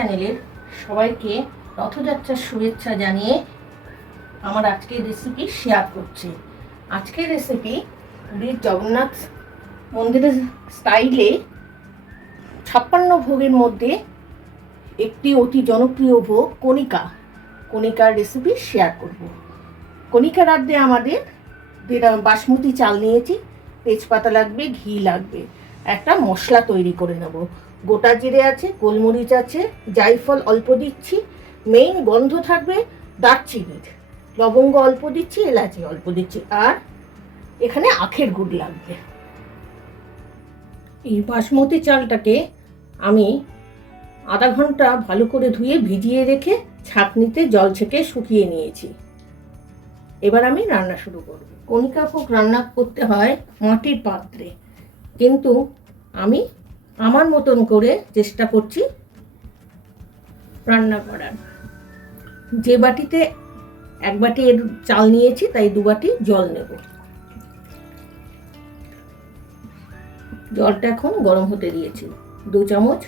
চ্যানেলের সবাইকে রথযাত্রার শুভেচ্ছা জানিয়ে আমার আজকের রেসিপি শেয়ার করছি। আজকের রেসিপি পুরীর জগন্নাথ মন্দিরের স্টাইলে 56 ভোগের মধ্যে একটি অতি জনপ্রিয় ভোগ কণিকার রেসিপি শেয়ার করব। কণিকা রাঁধতে আমাদের বাসমতি চাল নিয়েছি, তেজপাতা লাগবে, ঘি লাগবে। একটা মশলা তৈরি করে নেব। গোটা জিরে আছে, গোলমরিচ আছে, জায়ফল অল্প দিচ্ছি, মেইন গন্ধ থাকবে দারচিনির, লবঙ্গ অল্প দিচ্ছি, এলাচি অল্প দিচ্ছি, আর এখানে আখের গুড় লাগবে। এই বাসমতি চালটাকে আমি আধা ঘন্টা ভালো করে ধুয়ে ভিজিয়ে রেখে ছাঁকনিতে জল ছেঁকে শুকিয়ে নিয়েছি। এবার আমি রান্না শুরু করব। কণিকা ভোগ রান্না করতে হয় মাটির পাত্রে, কিন্তু আমি আমার মতন করে চেষ্টা করছি রান্না করার। যে বাটিতে 1 বাটি এর চাল নিয়েছি তাই 2 বাটি জল নেব। জলটা এখন গরম হতে দিয়েছি, 2 চামচ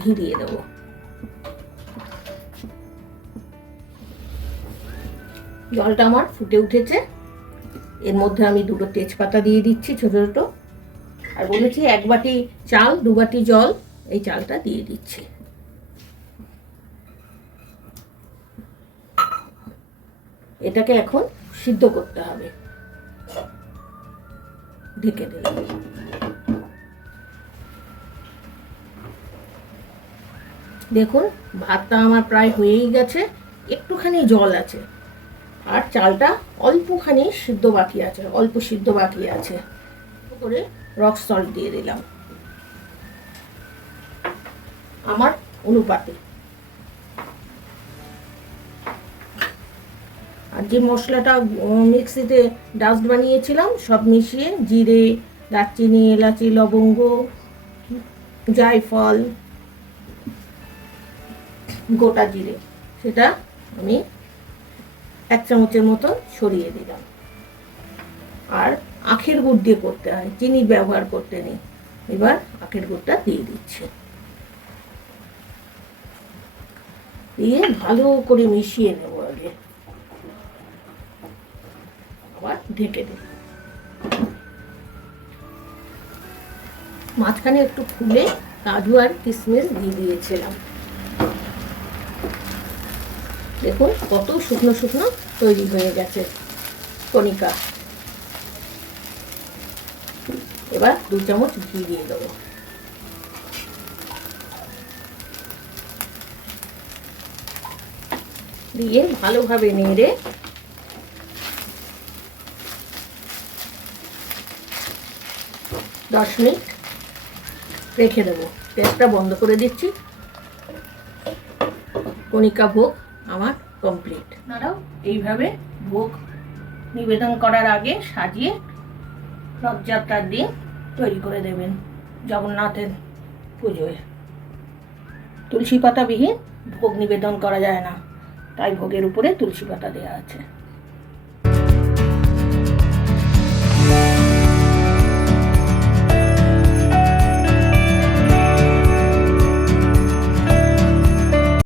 ঘি দিয়ে দেব। জলটা আমার ফুটে উঠেছে, এর মধ্যে আমি 2টো তেজপাতা দিয়ে দিচ্ছি ছোট ছোট, আর বলেছি 1 বাটি চাল 2 বাটি জল, এই চালটা দিয়ে দিচ্ছি। এটাকে এখন সিদ্ধ করতে হবে। ঢেকে দিলাম। দেখুন ভাতটা আমার প্রায় হয়েই গেছে, একটুখানি জল আছে, আর চালটা অল্পখানি সিদ্ধ বাকি আছে, অল্প সিদ্ধ বাকি আছে। করে রক সল্ট দিয়ে দিলাম আমার অনুপাতে। আর যে মশলাটা মিক্সিতে ডাস্ট বানিয়েছিলাম সব মিশিয়ে, জিরে, দারচিনি, এলাচি, লবঙ্গ, জায়ফল, গোটা জিরে, সেটা আমি 1 চামচের মতো ছড়িয়ে দিলাম। আর আখের গুড় দিয়ে করতে হয়, চিনি ব্যবহার করতে নেই। এবার আখের গুড়টা দিয়ে দিচ্ছি, দিয়ে ভালো করে মিশিয়ে নেব। আগে আবার ঢেকে দেব। মাঝখানে একটু ফুলে কাজু আর কিশমিশ দিয়ে দিয়েছিলাম। দেখুন কত শুকনো শুকনো তৈরি হয়ে গেছে কণিকা। এবার 2 চামচ ঘি দিয়ে দেবো। দিয়ে ভালোভাবে নেড়ে 10 মিনিট রেখে দেবো। গ্যাসটা বন্ধ করে দিচ্ছি। কণিকা ভোগ আমার কমপ্লিট। আপনারাও এইভাবে ভোগ নিবেদন করার আগে সাজিয়ে রথযাত্রার দিন তৈরি করে দেবেন জগন্নাথের পুজোয়। তুলসী পাতা বিহীন ভোগ নিবেদন করা যায় না, তাই ভোগের উপরে তুলসী পাতা দেওয়া আছে।